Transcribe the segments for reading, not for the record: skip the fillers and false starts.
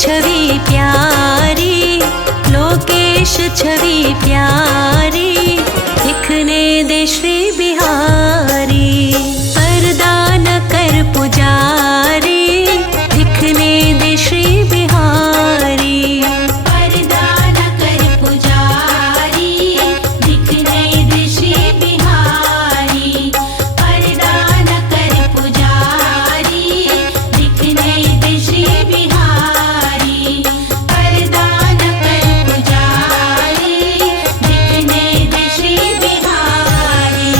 छवि प्यारी, लोकेश छवि प्यारी, दिखने दे श्री बिहारी। पर्दा न कर पुजारी, दिखने दे श्री बिहारी। पर्दा न कर पुजारी, दिखने दे श्री बिहारी। पर्दा न कर पुजारी, दिखने दे श्री बिहारी। पर्दा न कर पुजारी, दिखने दे श्री बिहारी।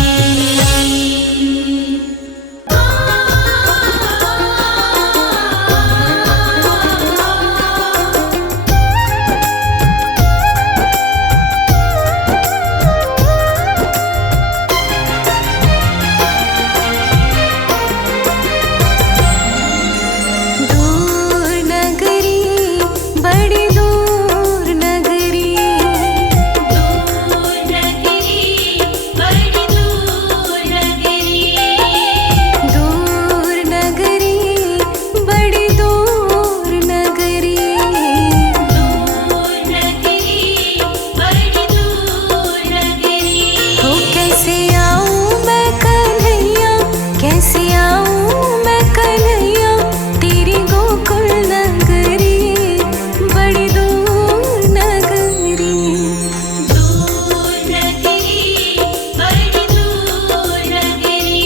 दूर नगरी, बड़ी दूर नगरी, दूर नगरी, बड़ी दूर नगरी। दूर नगरी, बड़ी दूर नगरी। दूर नगरी, बड़ी दूर नगरी। हो कैसे आऊं मैं कन्हैया, कैसे आऊं मैं कन्हैया, तेरी गोकुल नगरी, बड़ी दूर नगरी। दूर नगरी, बड़ी दूर नगरी।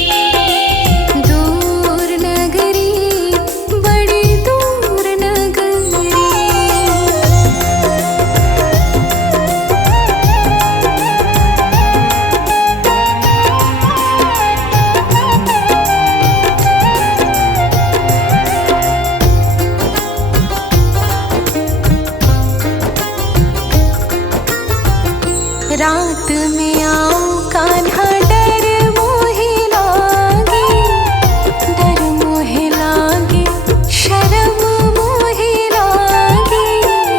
दूर नगरी, बड़ी दूर नगरी। रात में आऊं कान्हा, डर मोहे लागे, डर मोहे लागे, शर्म मोहे लागे।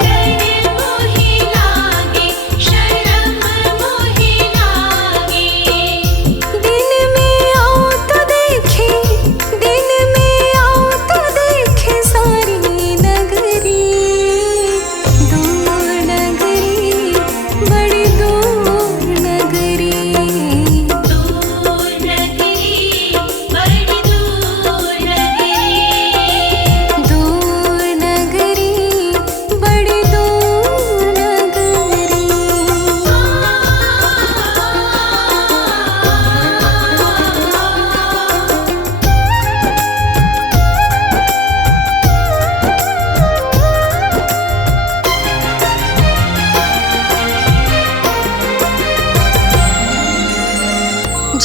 डर मोहे लागे, शर्म मोहे लागे। दिन में आऊं तो देखे, दिन में आऊं तो देखे सारी नगरी। दूर नगरी, बड़ी दूर नगरी। दूर नगरी, बड़ी दूर नगरी। दूर नगरी, बड़ी दूर नगरी।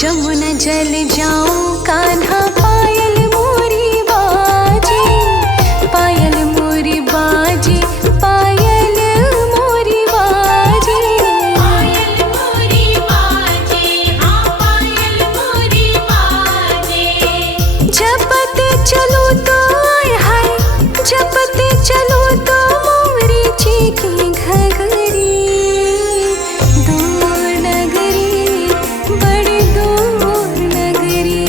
जमुना जल जाऊं कान्हा, पायल मोरी बाजे, पायल मोरी बाजे, पायल मोरी बाजे। पायल मोरी बाजे, हाँ पायल मोरी बाजे। जपते चलो तो आय हाय, जपते चलो तो मोरी जी की घघरी। दूर नगरी, बड़ी दूर नगरी।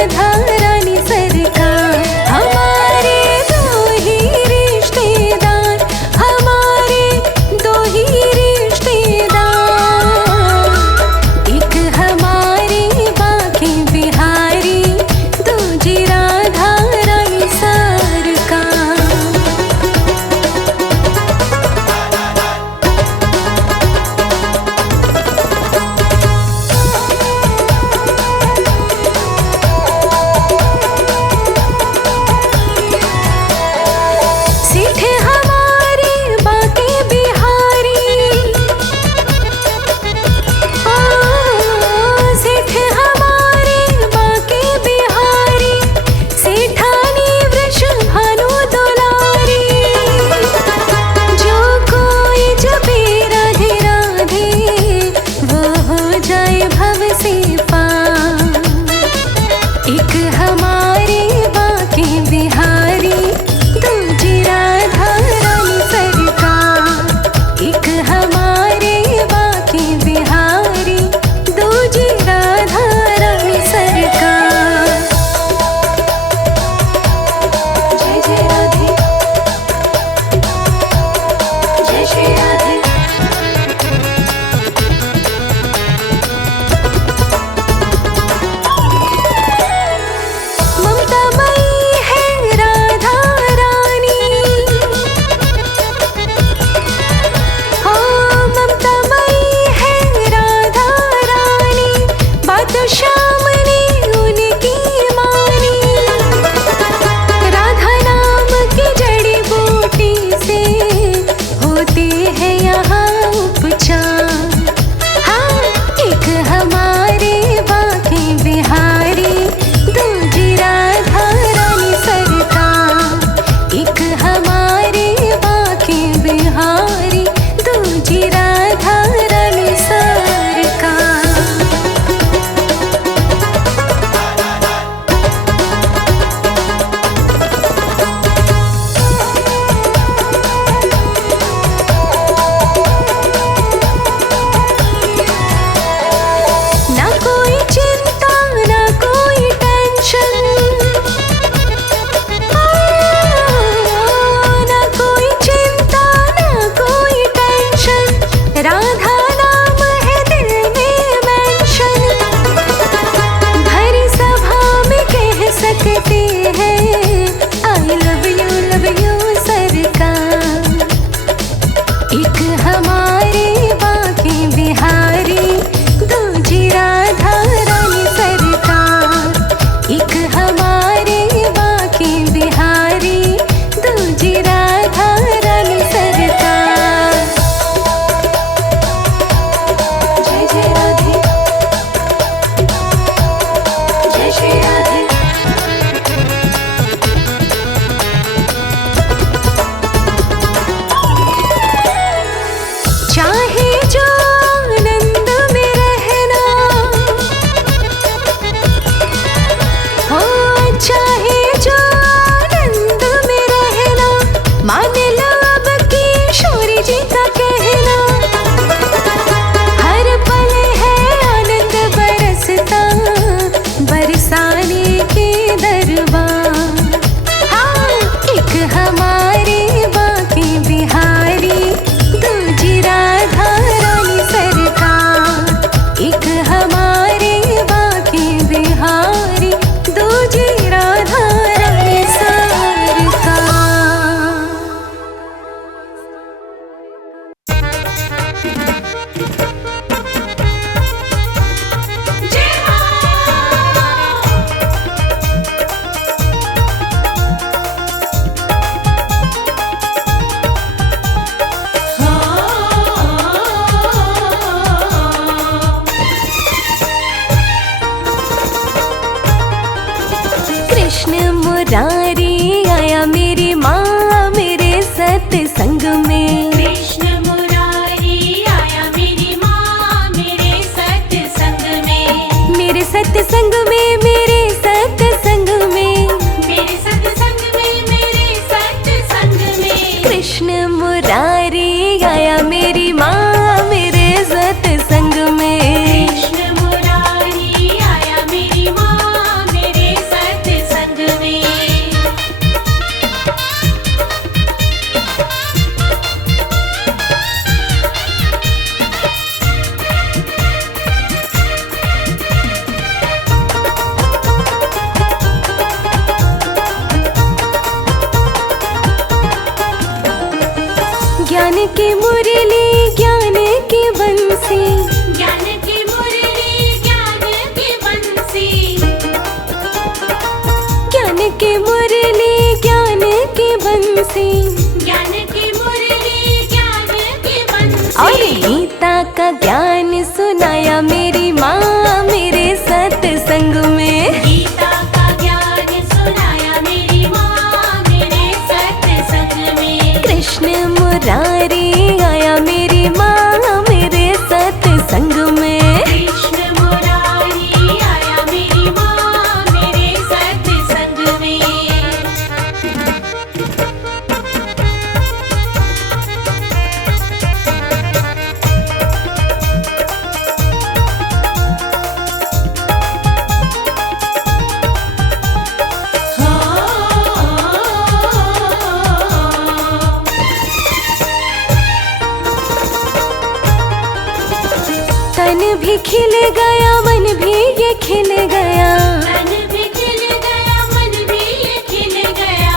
राधा रानी सरकार। हमारे दो ही रिश्तेदार, हमारे दो ही रिश्तेदार, एक हमारे बाकी बिहारी, दूजी राधा रानी सरकार। सेठ हमारे बाके बिहारी, ओ सेठ हमारे बाके बिहारी, सेठानी वृषभानु दुलारी। जो कोई जपे राधे राधे, वो हो जाए भव से पार। एक हमारे बाके बिहारी, दूजी राधा रानी सरकार। एक हमारे बाके बिहारी, दूजी राधा रानी सरकार। जय जय राधे, जय श्री राधे। ममता मई है राधा रानी, हो ममता मई है राधा रानी, बात श्याम ने उनकी मानी। राधा नाम की जड़ी बूटी से होते हैं यहाँ उपचार। हाँ, एक हमारे बाके बिहारी, दूजी राधा रानी सरकार। एक हमारे बाके बिहारी, दूजी राधा रानी सरकार। ना कोई चिंता ना कोई टेंशन, ना कोई चिंता ना कोई टेंशन, राधा नाम है दिल में मेंशन। भरी सभा में कह सकते हैं आई लव यू सरकार। एक हमारे बाके बिहारी, दूजी राधा रानी सरकार। एक हमारे बाके बिहारी, दूजी राधा रानी सरकार। जय जय राधे, जय श्री राधे। चाहे जो आनंद में रहना, हो चाहे जो आनंद में रहना, मान लो अब किशोरी जी का कहना। हर पल है आनंद बरसता, बरसाने के दरबार। हाँ, एक हमारे बाके बिहारी, दूजी राधा रानी सरकार। एक हमारे बाके बिहारी, दूजी राधा रानी सरकार। जय मां। कृष्ण मुरारी आया मेरी माँ मेरे सत्संग में। कृष्ण मुरारी आया मेरी माँ मेरे सत्संग में। मेरे सत्संग में, मेरे सत्संग में, मेरे सत्संग में, मेरे सत्संग में। कृष्ण मुरारी आया मेरी माँ मेरे सत्संग में। कृष्ण मुरारी आया मेरी माँ मेरे की मुरली ज्ञान की बंसी, ज्ञान की मुरली ज्ञान की बंसी, ज्ञान की मुरली ज्ञान की बंसी, ज्ञान की मुरली ज्ञान की बंसी। और गीता का ज्ञान सुनाया मेरी माँ मेरे सत्संग में। गीता का ज्ञान सुनाया मेरी माँ मेरे सत्संग में। कृष्ण मुरारी आया मेरी माँ मेरे सत्संग में। कृष्ण मुरारी आया मेरी माँ मेरे सत्संग में। तन भी खिल गया मन भी ये खिल गया, मन भी खिल गया मन भी ये खिल गया।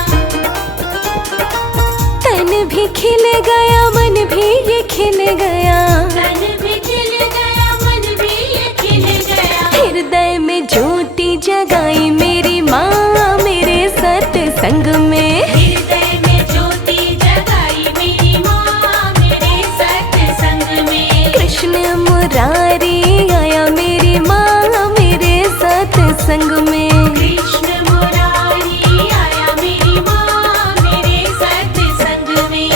तन भी खिल गया मन भी ये खिल गया। तन भी खिल गया मन भी ये खिल गया। हृदय में ज्योति जगाई मेरी माँ मेरे सत्संग में। हृदय में ज्योति जगाई मेरी माँ मेरे सत्संग में। कृष्ण मुरारी आया मेरी माँ मेरे सत्संग में। कृष्ण मुरारी आया मेरी माँ मेरे सत्संग में।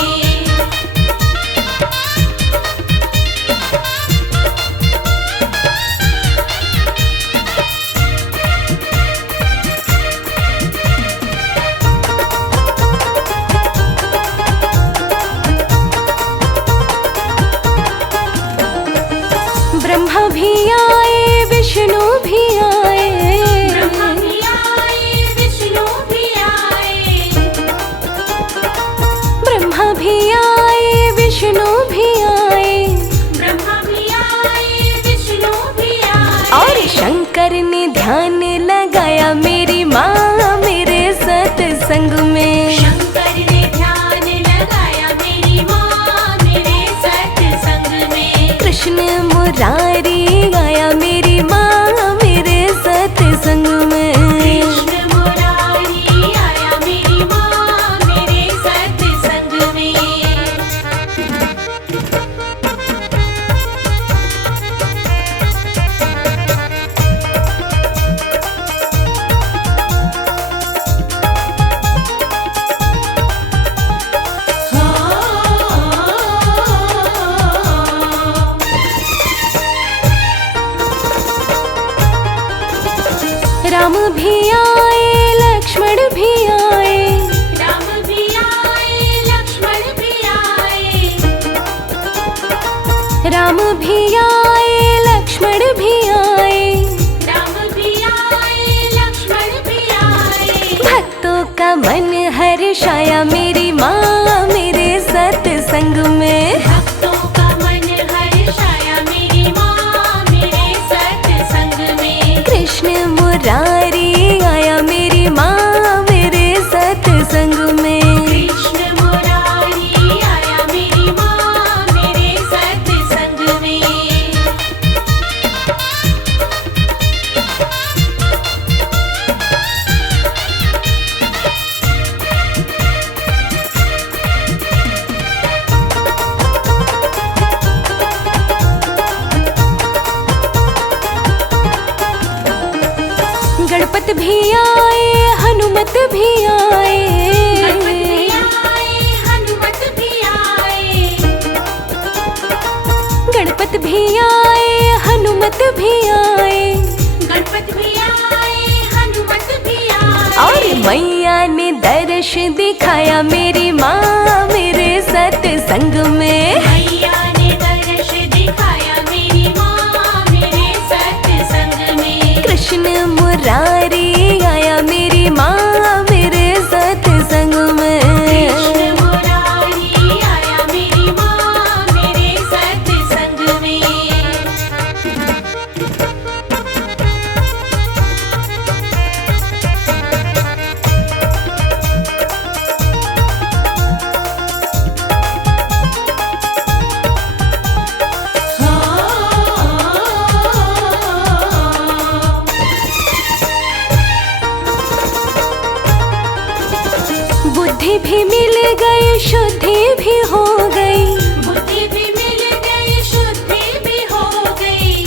ब्रह्मा भी आए विष्णु भी आए, ब्रह्मा भी आए विष्णु भी आए। ब्रह्मा भी आए विष्णु भी आए, ब्रह्मा भी आए विष्णु भी आए। और शंकर ने ध्यान लगाया मेरी माँ मेरे सत्संग में। शंकर ने ध्यान लगाया मेरी माँ मेरे सत्संग में। कृष्ण मुरारी आया मेरी माँ मेरे सत्संग में। कृष्ण मुरारी आया मेरी माँ मेरे सत्संग में। राम भी आए लक्ष्मण भी आए, राम भी आए लक्ष्मण भी आए। राम भी आए लक्ष्मण भी आए। राम भी आए लक्ष्मण भी आए। भक्तों का मन हर्षाया मेरी माँ मेरे सत्संग में। भक्तों का मन हर्षाया मेरी माँ मेरे सत्संग में। कृष्ण मुरारी आया मेरी माँ मेरे सत्संग में। कृष्ण मुरारी आया मेरी माँ मेरे सत्संग में। गणपत भी आए हनुमत भी आए, गणपत भी आए हनुमत भी आए। गणपत भी आए हनुमत भी आए। गणपत भी आए हनुमत भी आए। और मैया ने दर्श दिखाया मेरी माँ मेरे सत्संग में। मैया ने दर्श दिखाया मेरी माँ मेरे सत्संग में। कृष्ण मुरारी आया मेरी माँ मेरे सत्संग में। कृष्ण मुरारी आया मेरी माँ मेरे सत्संग में। बुद्धि भी मिल गई, शुद्धि भी हो गई। बुद्धि भी मिल गई, शुद्धि भी हो गई।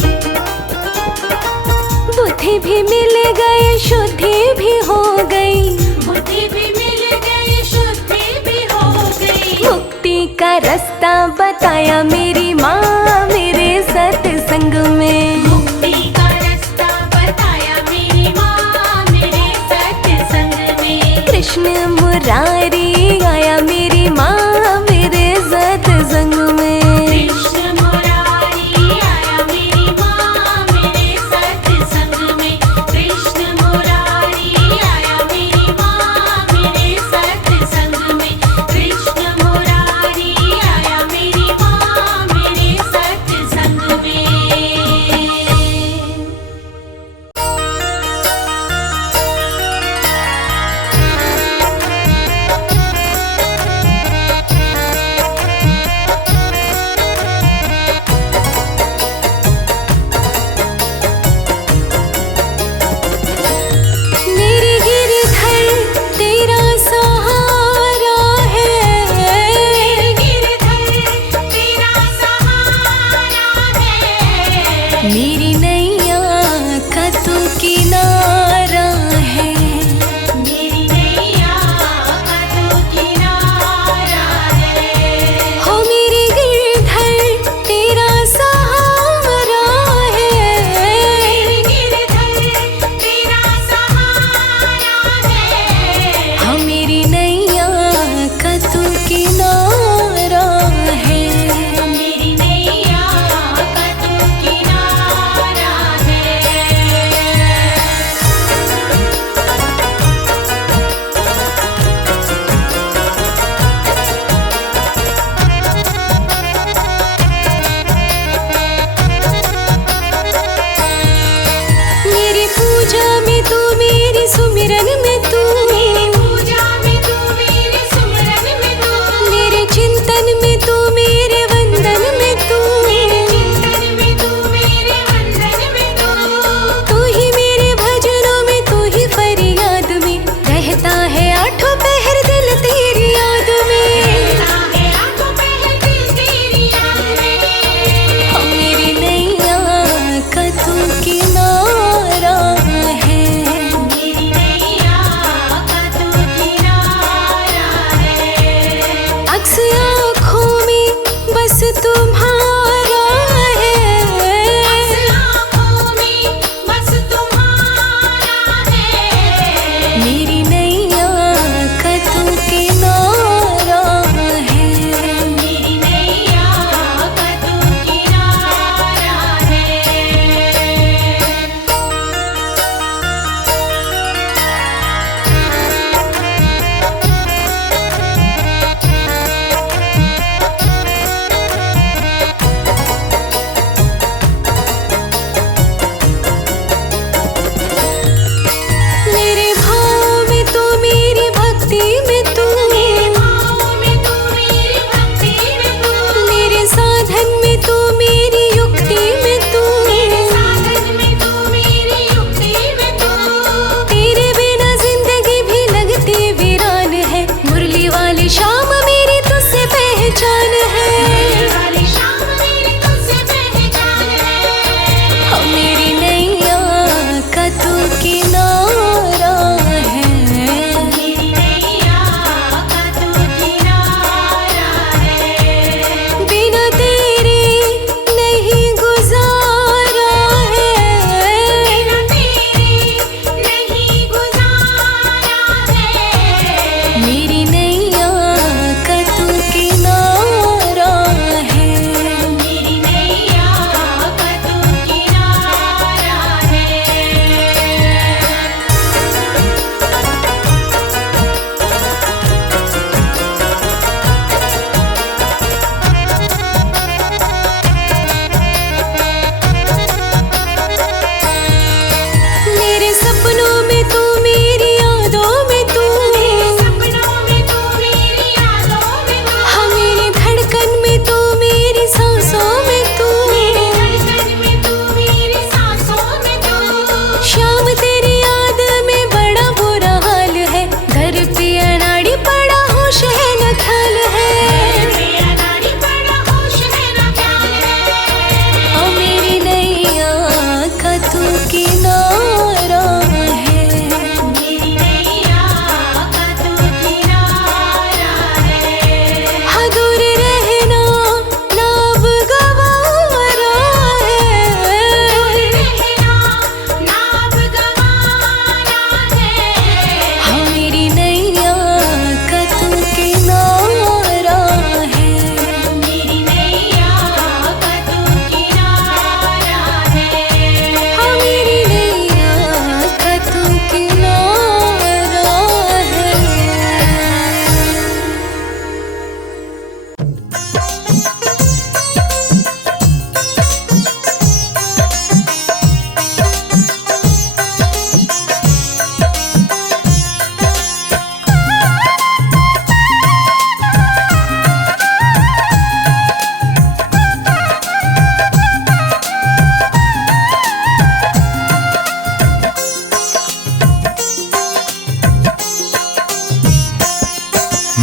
बुद्धि भी मिल गई, शुद्धि भी हो गई। बुद्धि भी मिल गई, शुद्धि भी हो गई। मुक्ति का रास्ता बताया मेरी माँ मेरे सत्संग में। मुक्ति का रास्ता बताया मेरी माँ मेरे सत्संग में। कृष्ण मुरारी आया मेरी माँ मेरे सत्संग में। कृष्ण मुरारी आया मेरी माँ मेरे सत्संग में। कृष्ण मुरारी आया मेरी माँ मेरे सत्संग में। कृष्ण मुरारी आया मेरी माँ मेरे सत्संग में।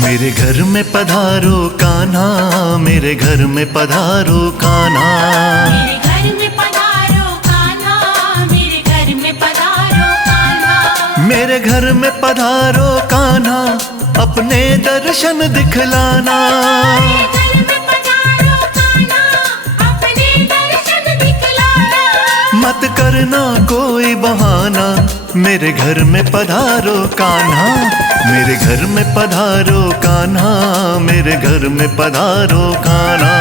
मेरे घर में पधारो कान्हा, मेरे घर में पधारो कान्हा। मेरे घर में पधारो कान्हा, मेरे घर में पधारो कान्हा। मेरे घर में पधारो कान्हा, अपने दर्शन दिखलाना। मेरे घर में पधारो कान्हा, अपने दर्शन दिखलाना। मत करना कोई बहाना, मेरे घर में पधारो कान्हा। मेरे घर में पधारो कान्हा, मेरे घर में पधारो कान्हा।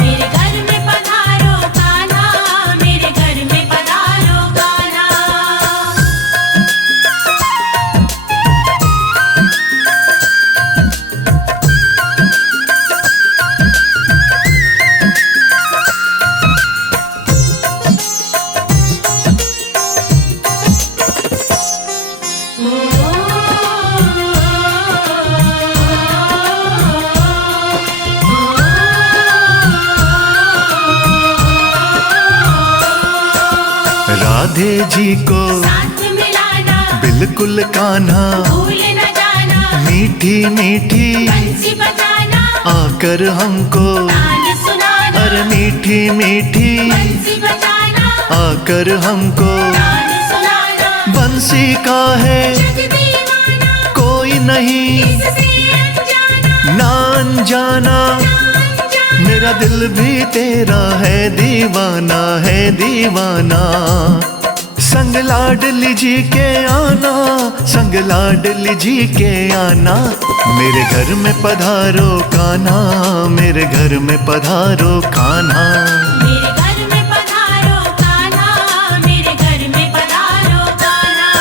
मेरे घर में पधारो कान्हा, मेरे घर में पधारो कान्हा। राधे जी को साथ मिलाना, बिल्कुल कान्हा, भूल न जाना। मीठी मीठी बंसी बजाना, आकर हमको। तान सुनाना। अरे मीठी मीठी बंसी बजाना, आकर हमको। तान सुनाना। बंसी का है जग दीवाना, कोई नहीं इससे अनजाना। ना अनजाना। अनजाना। मेरा दिल भी तेरा है दीवाना, है दीवाना। संग लाडली जी के आना, संग लाडली जी के आना। मेरे घर में पधारो कान्हा, मेरे घर में पधारो कान्हा। मेरे घर में पधारो कान्हा, मेरे घर में पधारो कान्हा।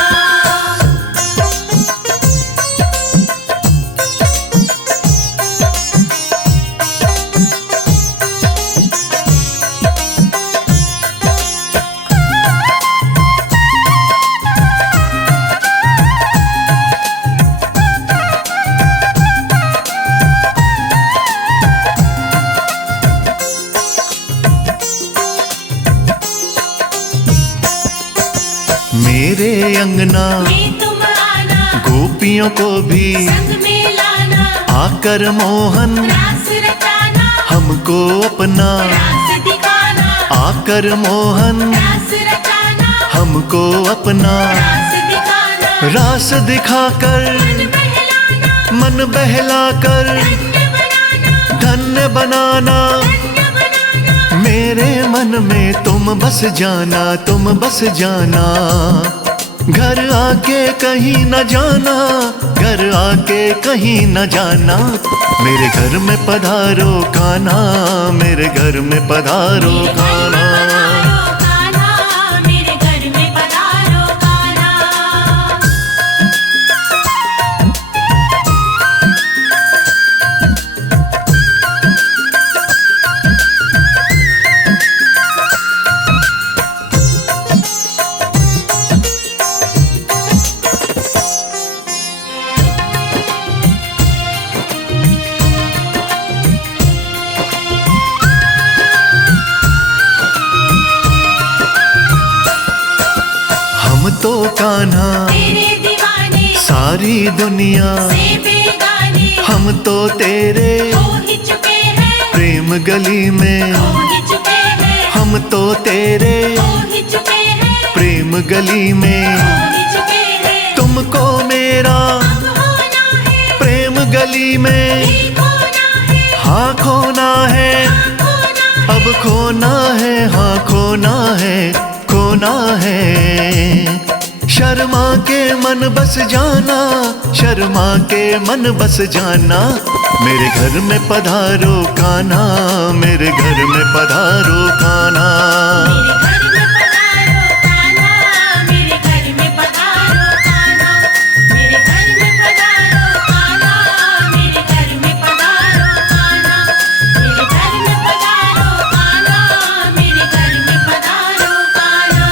मेरे अंगना में तुम आना, गोपियों को भी संग में लाना। आकर मोहन रास रचाना, हमको अपना। रास दिखाना। आकर मोहन रास रचाना, हमको अपना। रास दिखाना। रास दिखाकर मन बहलाना, मन बहलाकर धन्य बनाना। धन्य बनाना। धन्य बनाना। मेरे मन में तुम बस जाना, तुम बस जाना। घर आके कहीं न जाना, घर आके कहीं न जाना। मेरे घर में पधारो कान्हा, मेरे घर में पधारो मेरे घर में कान्हा। पधारो कान्हा, मेरे घर में पधारो कान्हा। हम तो कान्हा तेरे दीवाने, सारी दुनिया, से बेगाने। हम तो तेरे हो ही चुके हैं, प्रेम गली में। हो ही चुके हैं, हम तो तेरे हो ही चुके हैं, प्रेम गली में। हो ही चुके हैं। तुमको मेरा अब होना है, प्रेम गली में ये खोना है। हाँ खोना है। हाँ खोना है। अब खोना है, हाँ खोना है, खोना है। शर्मा के मन बस जाना, शर्मा के मन बस जाना। मेरे घर में पधारो कान्हा, मेरे घर में पधारो कान्हा। मेरे घर में पधारो कान्हा, मेरे घर में पधारो कान्हा। मेरे घर में पधारो कान्हा, मेरे घर में पधारो कान्हा। मेरे घर में पधारो कान्हा।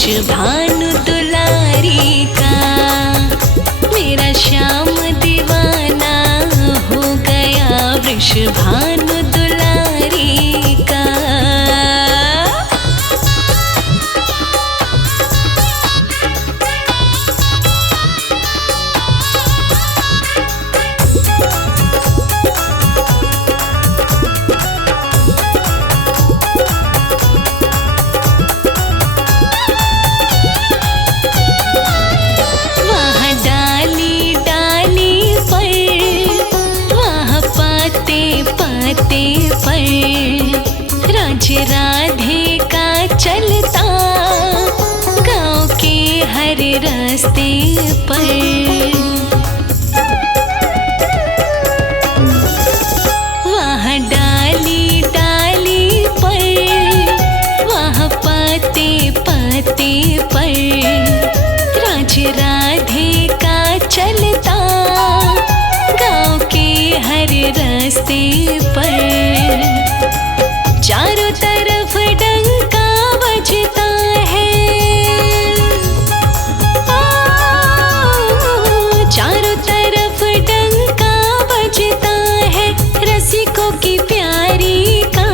वृषभानु दुलारी का। मेरा श्याम दीवाना हो गया वृषभानु दुलारी का। राज्य राधे का चलता गाँव के हर रास्ते पर। वहाँ डाली डाली पर, वहाँ पाते पाते पर राज्य राधे का चलता गाँव के हर रास्ते पर। चारों तरफ डंका बजता है, चारों तरफ डंका बजता है रसिकों की प्यारी का।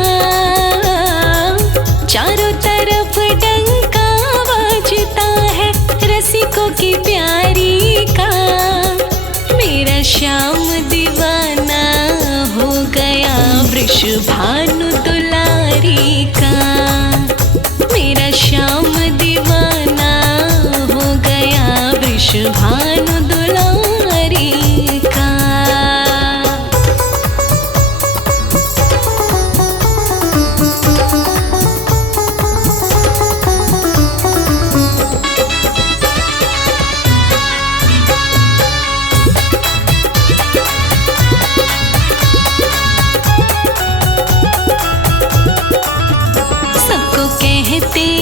चारों तरफ डंका बजता है रसिकों की प्यारी का। मेरा श्याम दीवाना हो गया वृषभानु दुलारी का। मेरा श्याम दीवाना हो गया वृषभानु दुलारी का।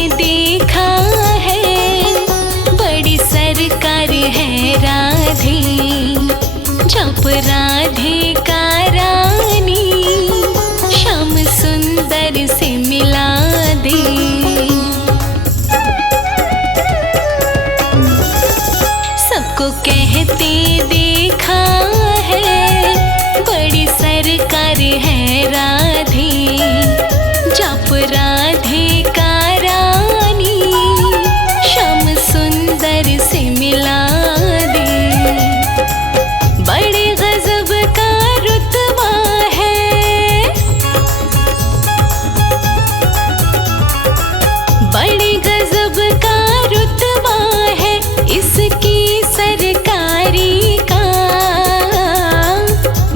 देखा है बड़ी सरकार है राधे, जप राधे का रानी श्याम सुंदर से मिला दे। सबको कहते देखा है बड़ी सरकार है राधे, जप राधे का रानी श्याम सुंदर से मिला दे। बड़े गजब का रुतबा है, बड़े गजब का रुतबा है इसकी सरकारी का।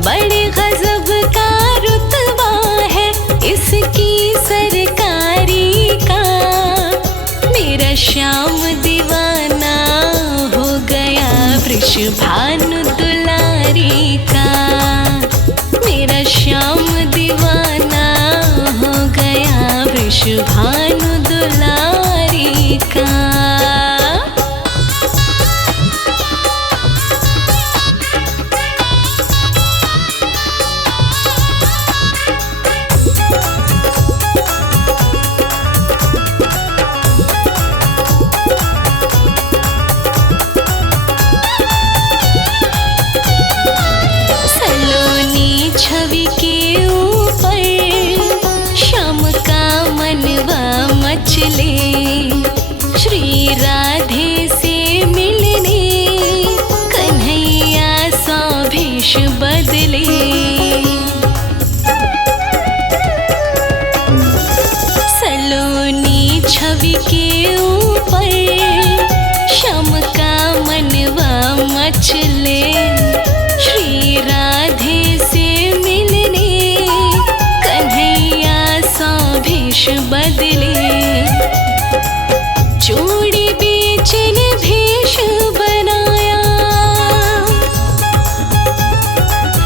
बड़े गजब का रुतबा है इसकी सरकारी का। मेरा श्याम दीवाना हो गया वृषभानु दुलारी का। मेरा श्याम दीवाना हो गया वृषभानु दुलारी का। छवि के ऊपर श्याम का मनवा मचले, श्री राधे से मिलने कन्हैया सा भेष बदले। सलोनी छवि के ऊपर श्याम का मनवा मचले, श्री राधे से मिलने कन्हैया सा भेष बदले। चूड़ी बेचन भेष बनाया,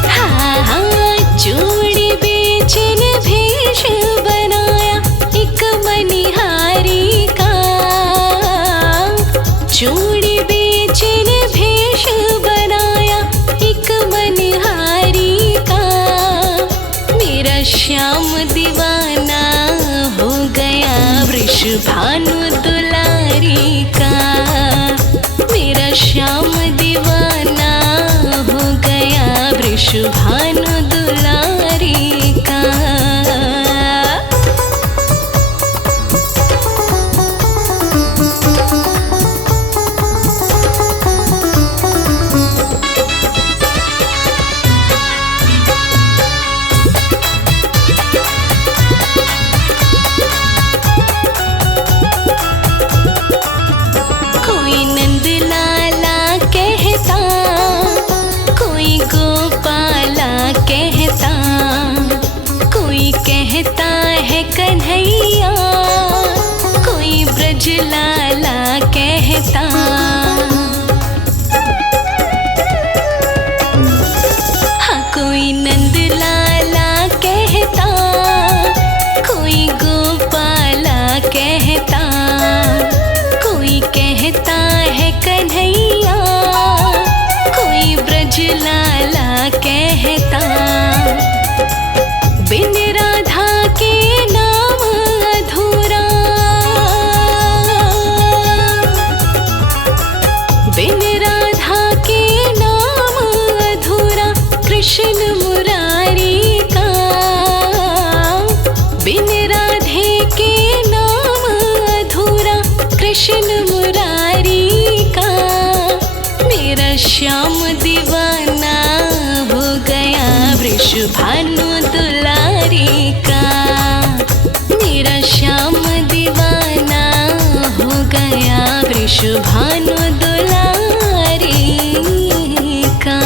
हाँ हाँ चूड़ी बेचन भेष बनाया एक मनिहारी का। चूड़ी बेचन भेष बनाया एक मनिहारी का। मेरा श्याम दीवाना हो गया वृषभानु दुलारी लाला कहता। हाँ कोई नंद लाला कहता, कोई गोपाला कहता, कोई कहता है कन्हैया, कोई ब्रज लाला कहता। बिन राधा के नाम अधूरा, बिन राधा के नाम अधूरा कृष्ण मुरारी का। बिन राधे के नाम अधूरा कृष्ण मुरारी का। मेरा श्याम दीवाना हो गया वृषभानु दुलारी का। मेरा श्याम दीवाना हो गया वृषभानु दुलारी का।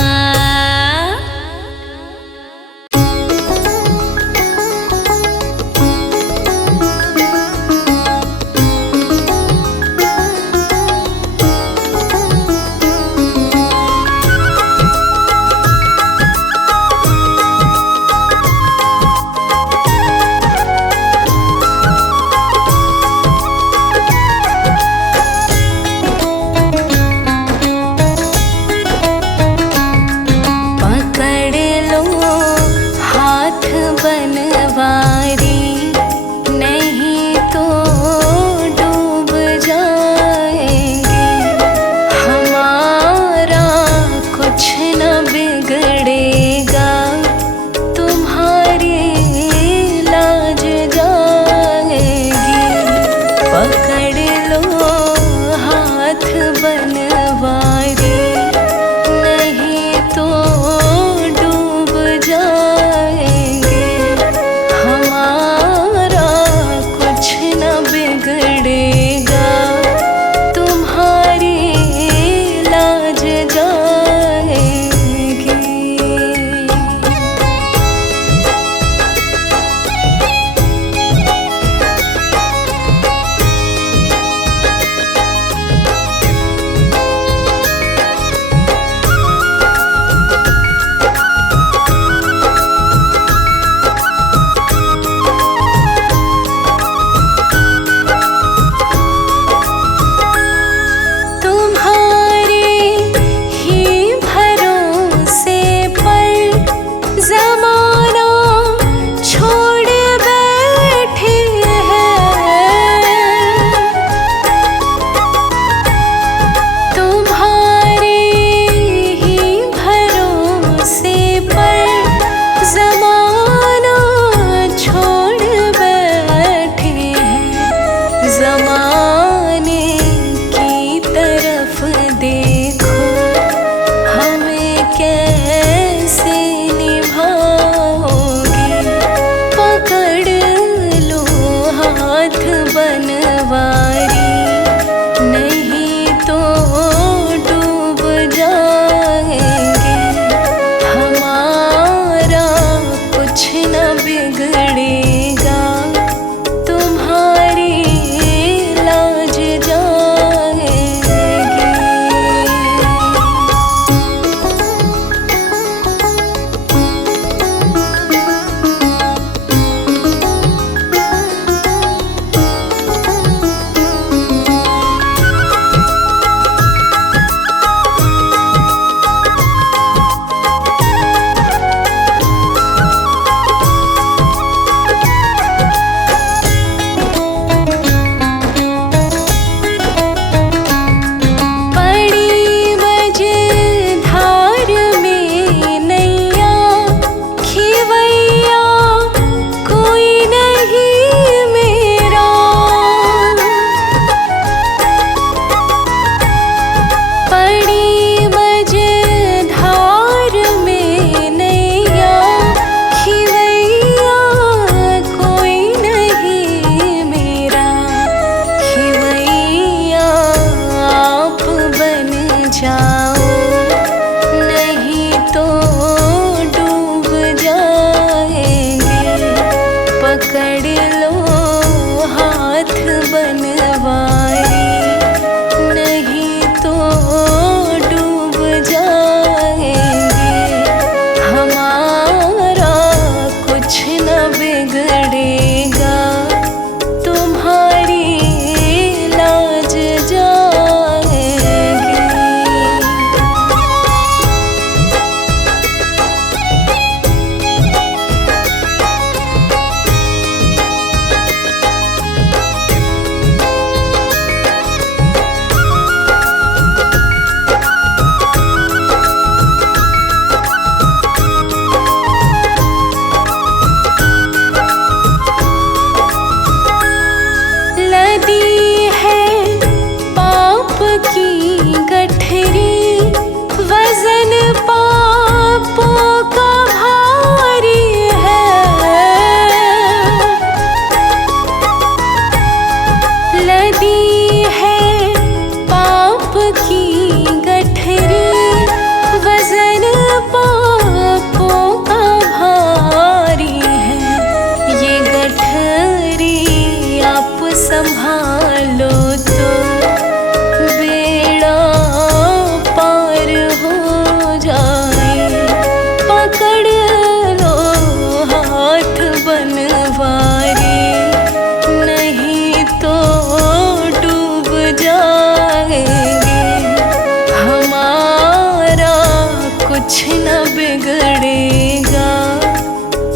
कुछ न बिगड़ेगा,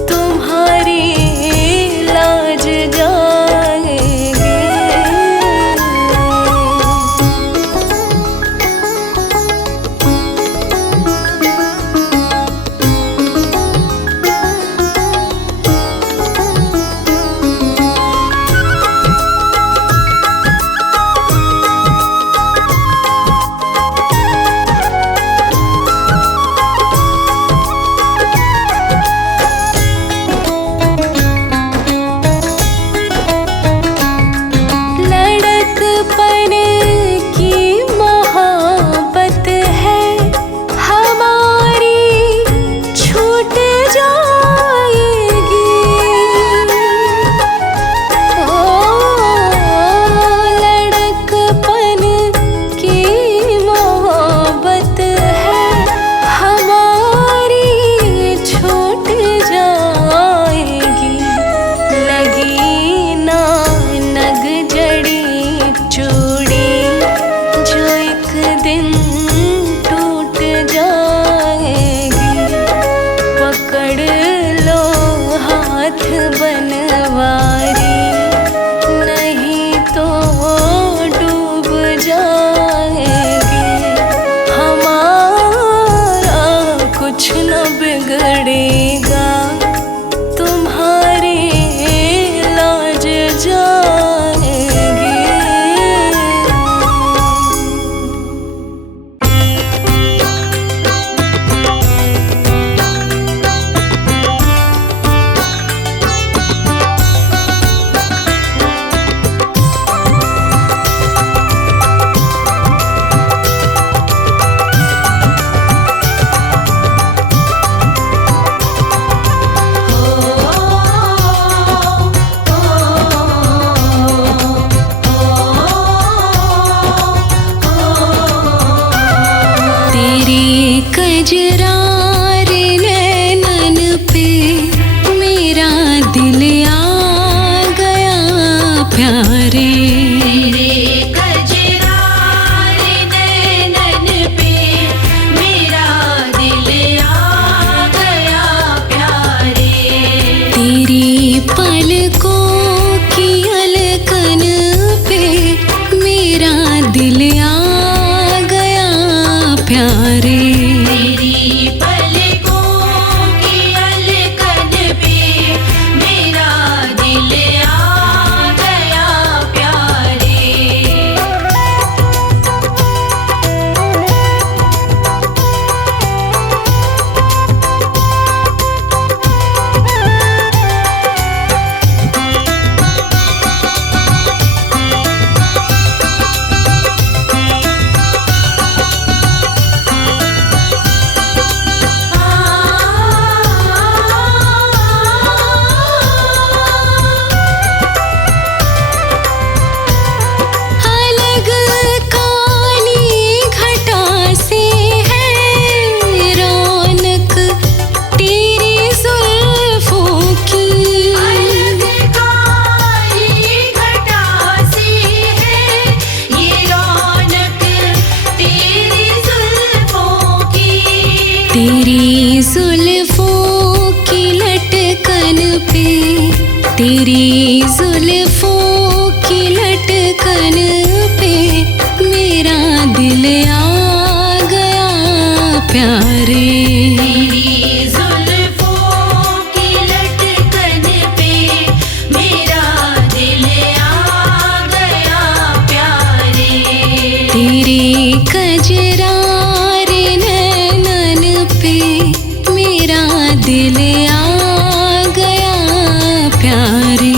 तुम्हारी लाज जाएंगे। लड़कपन की मोहब्बत है हमारी, छूट जाएगी। ओ लड़कपन की मोहब्बत है हमारी, छूट जाएगी। लगी ना नग जड़ी चूड़ी, जो एक दिन टूट जाएगी। पकड़ लो हाथ बनवारी, नहीं तो डूब जाएगी। हमारा कुछ न बिगड़ेगा, तुम्हारी लाज जाएंगे। तेरे कजरार नैनन पे मेरा दिल आ गया प्यारे। तेरे कजरार नैनन पे मेरा दिल आ गया प्यारे। तेरी पलकों की अलकन पे मेरा दिल आ गया प्यारे। तेरी पलकों की अलकन पे मेरा दिल आ गया प्यारे। अलग काली घटा से है रौनक तेरी जुल्फों की। अलग काली घटा से है ये रौनक तेरी जुल्फों की। तेरी जुल्फों की लटकन पे, तेरी जुल्फों की लटकन पे मेरा दिल आ गया प्यारे। तेरी जुल्फों की लटकन पे मेरा दिल आ गया प्यारे। तेरे कजरार नैनन पे मेरा दिल आ गया प्यारे।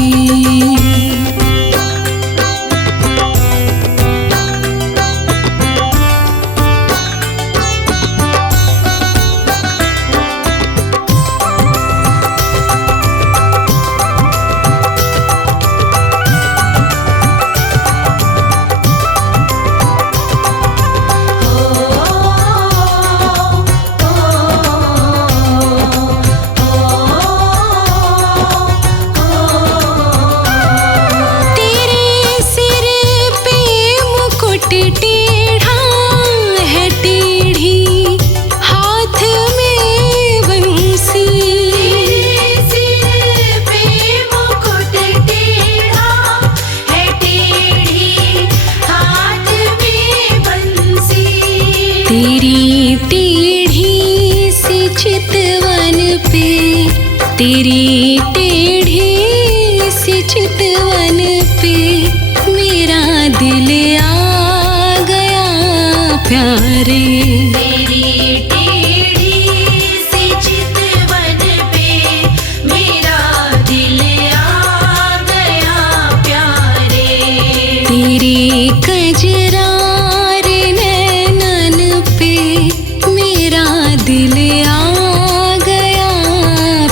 ओ तेरी टेढ़ी सी चितवन पे मेरा दिल आ गया प्यारे। तेरी टेढ़ी सी चितवन पे मेरा दिल आ गया प्यारे। तेरी कजरार नैनन पे मेरा दिल आ गया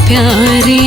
प्यारे।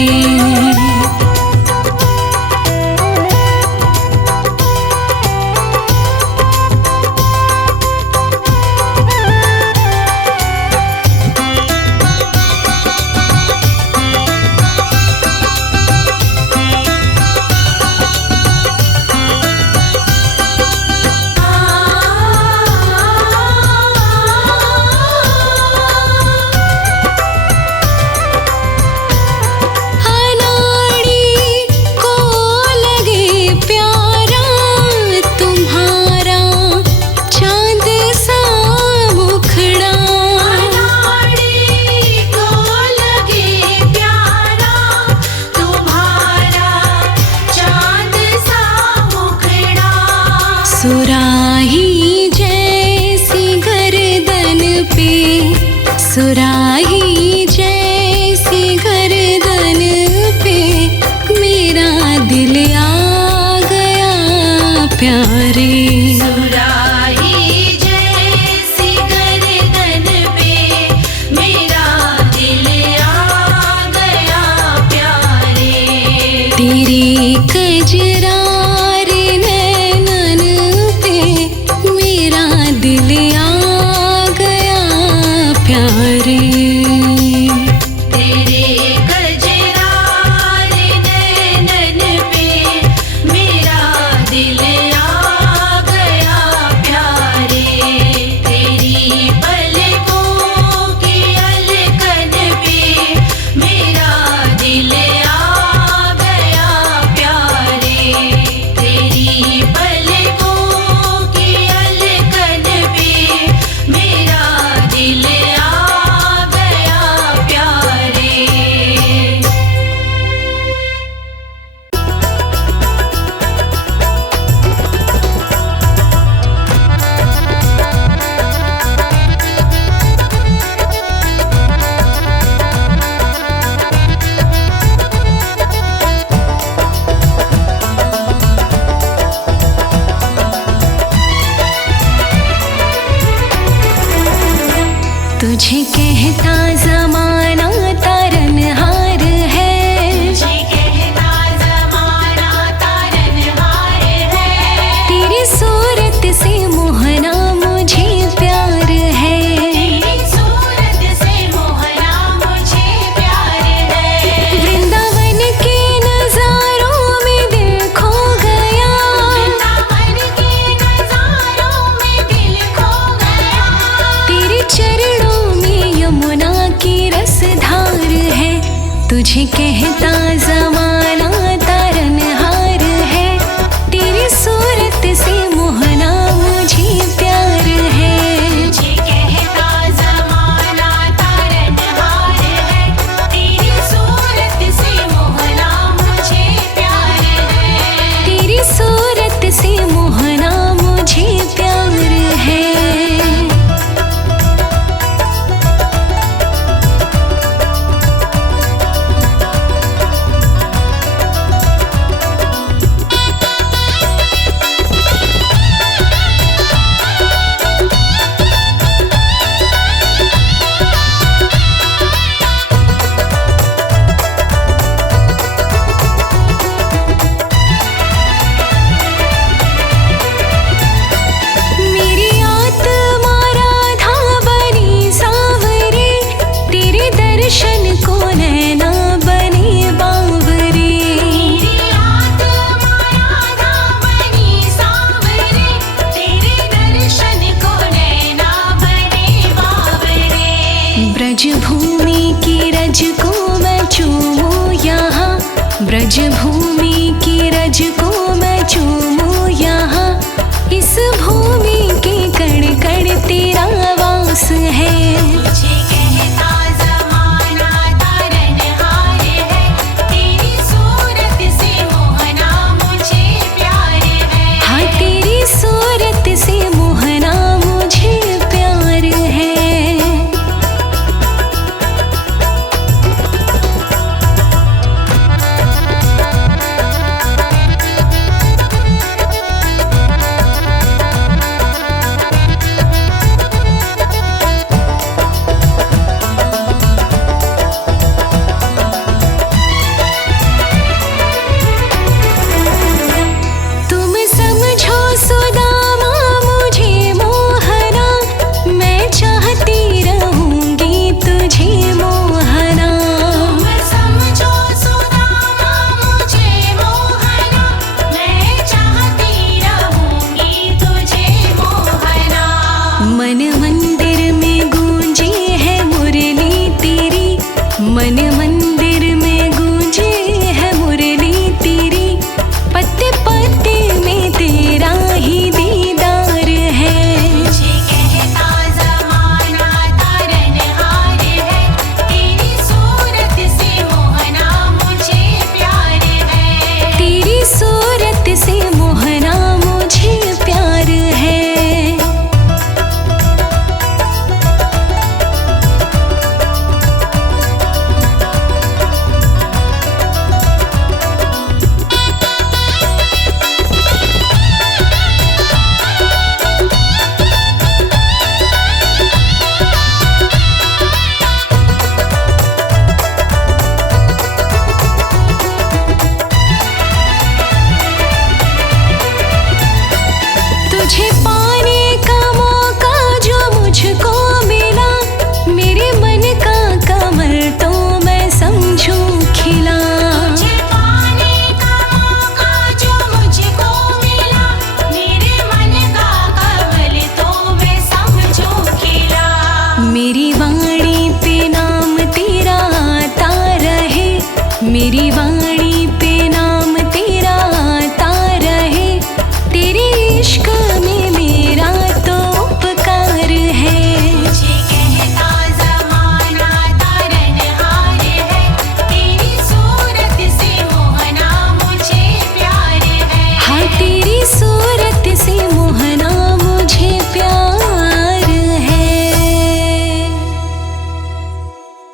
सुराही जैसी गर्दन पे, सुराही जैसी गर्दन पे मेरा दिल आ गया प्यारे। सुराही जैसी गर्दन पे मेरा दिल आ गया प्यारे। तेरी कजरार नैनन पे मेरा दिल आ गया प्यारे। तेरे कजरार नैनन पे मेरा दिल आ गया प्यारे। तेरी पलकों की अलकन पे मेरा दिल आ गया प्यारे। तेरी पलकों की अलकन पे मेरा दिल आ गया प्यारे। तुझे कहता ज़माना तारनहार है, तुझे कहता ज़माना तारनहार है। तेरी सूरत से मोहना मुझे प्यार है। तेरी सूरत से मोहना मुझे प्यार है। वृंदावन के नज़ारों में दिल खो गया, वृंदावन के नज़ारों में दिल खो गया। तेरे चरणों में यमुना की रसधार है। तुझे कहता ज़माना तारनहार है, तेरी सूरत से मोहना मुझे प्यार है। तुझे कहता ज़माना तारनहार है। तेरी सूरत से मोहना मुझे प्यार है। तेरी सूरत से मोहना मुझे प्यार है। मेरी आत्मा राधा बनी सांवरे, तेरे दर्शन को नैना बनी बावरे। मेरी आत्मा राधा बनी सांवरे, तेरे दर्शन को नैना बने बावरे। ब्रज भूमि की रज को मैं चूमूं यहाँ, ब्रज भूमि की रज को मैं चूमूं यहाँ। इस भूमि के कण कण तेरा वास है। तुझे कहता ज़माना तारनहार है। दीवाना